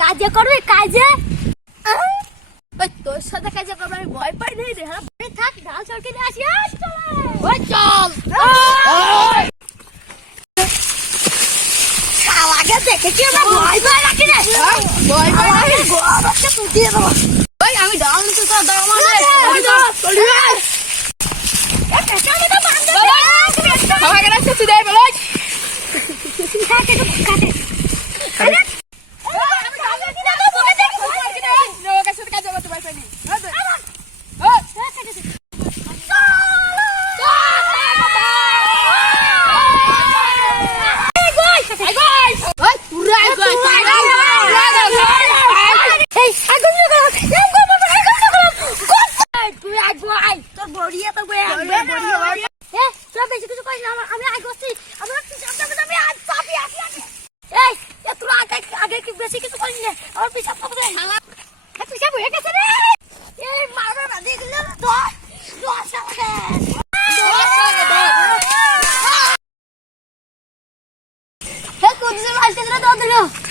কাজে করবে কাজে তোর সাথে কাজে করবে আমি ভয় পাই নাই রে। হ্যাঁ থাক ডাল সরকে দিয়ে আসি। চল আগে দেখেছি আমরা ভয় পাই রাখি রে। ভয় পাই রাখি গোয়াবাচ্চা তুই দেবো। ভাই আমি ডাল নিতে তো দাও মানে চলি পেছনে তো বাঁধ দে। খাওয়া গেল তুই দে বল। কাটে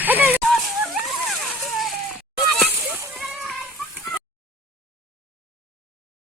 আরে